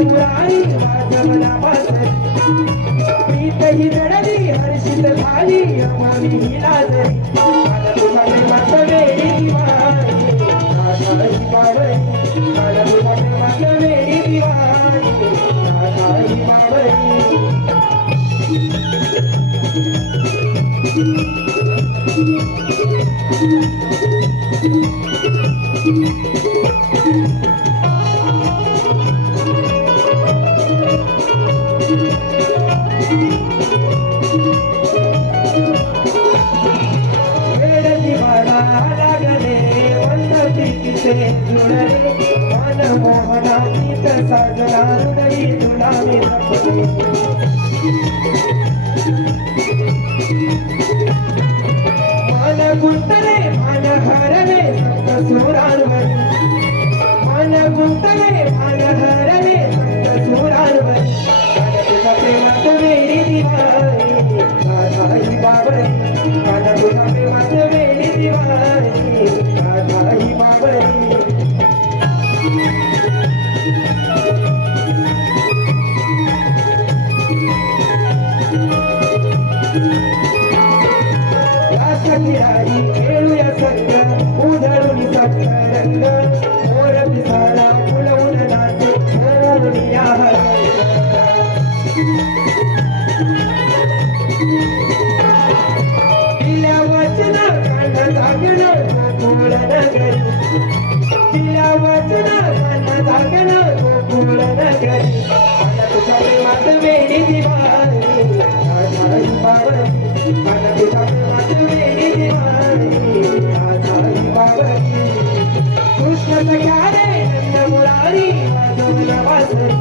मुरारी वाजवला बासरी प्रीत ही जडली हर्षित झाली अमानी ही लाजरी मला तुझा प्रेमात वेडी दिवाणी राधा ही बावरी मला तुझा प्रेमात वेडी दिवाणी राधा ही बावरी जुळले मन मोहनातीत साजना हृदयी तुला मी जपले मन गुंतले मन हरले संत सुरांवरी मन गुंतले मन हरले संत सुरांवरी तुझा प्रेमात वेडी दिवाळी राधा ही बावरी तुझा प्रेमात वेडी दिवाळी राधा ही बावरी सखियाई खेळूया संग उधळून सप्त रंग मोर पिसाळा फुलवून नाचे मोरून या दिल्या वचना कान जागण गोकुळ नगरी दिल्या वचना कान जागण गोकुळ नगरी मला तुझ्या प्रेमात वेडी दिवाळी राधा ही बावरी मला तुझ्या प्रेमात वेडी दिवाळी राधा ही बावरी कृष्ण सख्या रे नंद मुरारी वाजवला बासरी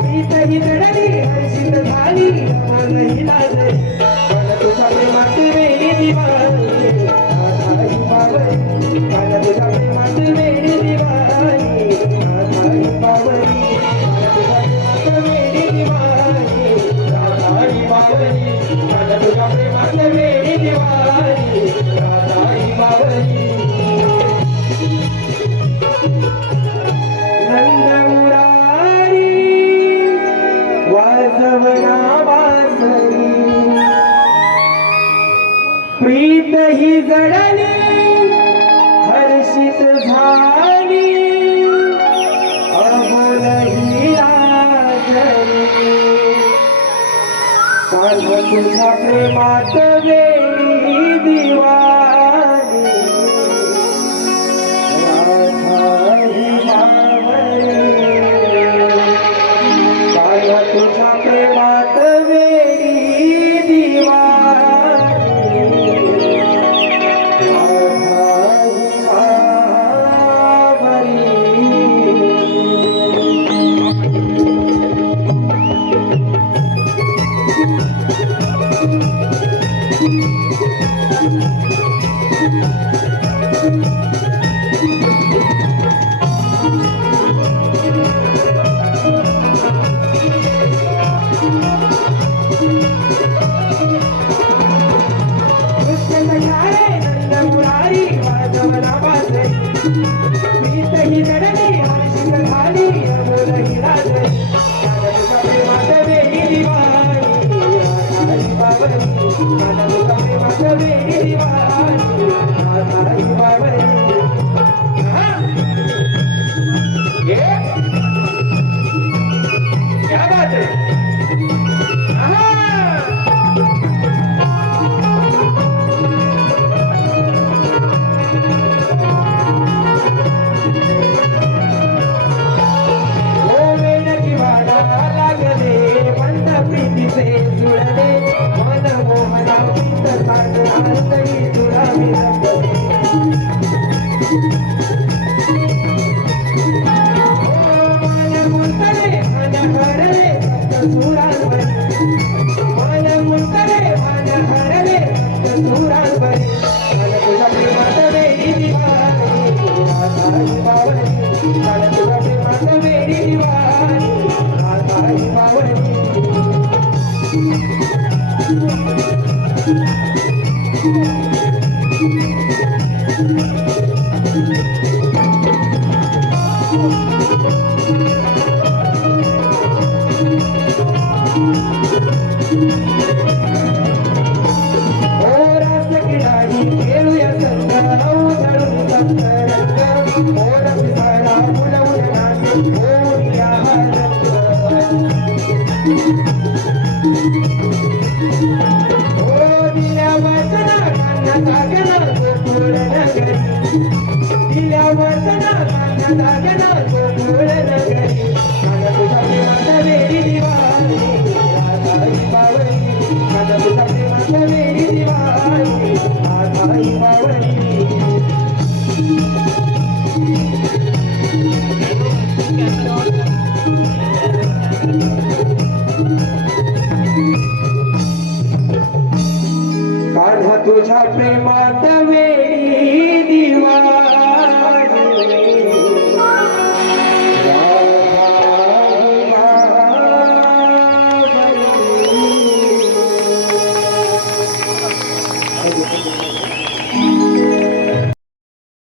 प्रीत ही जडली हर्षित झाली अमोल ही लाजरी मला तुझ्या प्रेमात वेडी दिवाळी राधा ही बावरी मला तुझ्या प्रेमात वेडी दिवाळी राधा ही बावरी मला तुझ्या प्रेमात वेडी दिवाळी राधा ही बावरी मला तुझ्या प्रेमात वेडी दिवाळी राधा ही बावरी नंद मुरारी वाजवला बासरी प्रीत ही जडली हर्षित झाली अमोल ही लाजरी काल तुझ्या प्रेमात वेडी दिवाळी राधा ही बावरी काल तुझ्या प्रेमात वेडी दिवाळी राधा ही बावरी मुरारी वाजवला बासरी प्रीत ही जडली हर्षित झाली अमोल ही लाजरी मला तुझ्या प्रेमात वेडी दिवाळी राधा ही बावरी मला तुझ्या प्रेमात वेडी दिवाळी राधा ही बावरी क्या बात है से जुड़ले मन मोहना प्रीत साजना रास क्रीडाही खेळूया संग अवधळून फक्त रंग मोर पिसाळा फुलवून नाचे होऊया रंग दिल्या वचना कान्हा जागना गोकुळ नगरी दिल्या वचना कान्हा जागना गोकुळ नगरी माझ्या तुझ्या प्रेमाचा वेडी दिवाळी राधाई बावरी माझ्या तुझ्या प्रेमाचा वेडी दिवाळी राधाई बावरी कान्हा तुझ्या प्रेमात वेडी